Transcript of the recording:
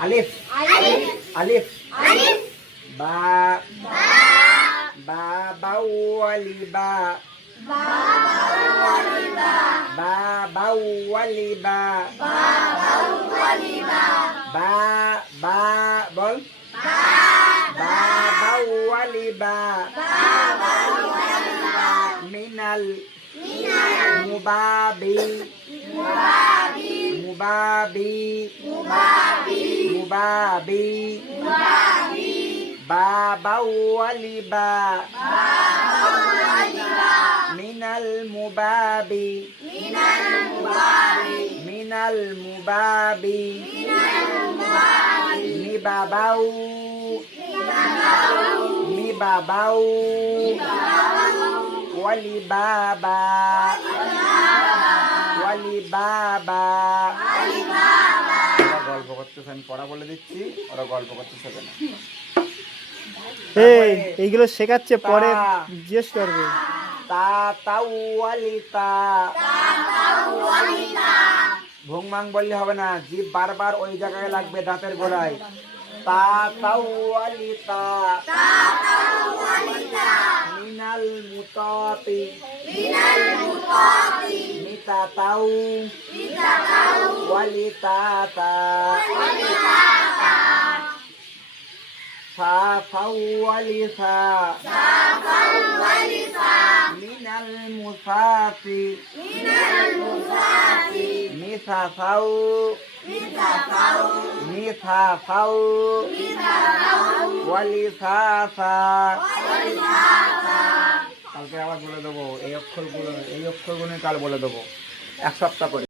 আলিফ আলিফ বা বা বাউলি বা বা বাউলি বা বা বা বল বা বাউলি বা মিনাল মুবাবি মুবাবি মুবাবি বা বাউলি বা মিনাল মুবাবি মিনাল মুবাবি মি বাবাউ মি বাবাউ ওয়ালি বাবা ওয়ালি বাবা। ওরা গল্প করতেছে, আমি পড়া বলে দিচ্ছি, ওরা গল্প করতেছে না। এইগুলো শেখাচ্ছে, পরে জিজ্ঞেস করবে। তা তাওয়ালিতা ভুংমাং বললে হবে না, জিভ বারবার ওই জায়গায় লাগবে, দাঁতের গোড়ায়। তা তাওয়ালিতা মিনাল মুতাতি মিতা তাউ ওয়ালিতা তা সা ফাওয়ালিসা মিনাল মুসাফি মিসা ফাউ মিসা ফাউ ওয়ালিসাফা। কালকে আবার বলে দেবো এই অক্ষরগুলো, এই অক্ষরগুলো কাল বলে দেবো, এক সপ্তাহ করে।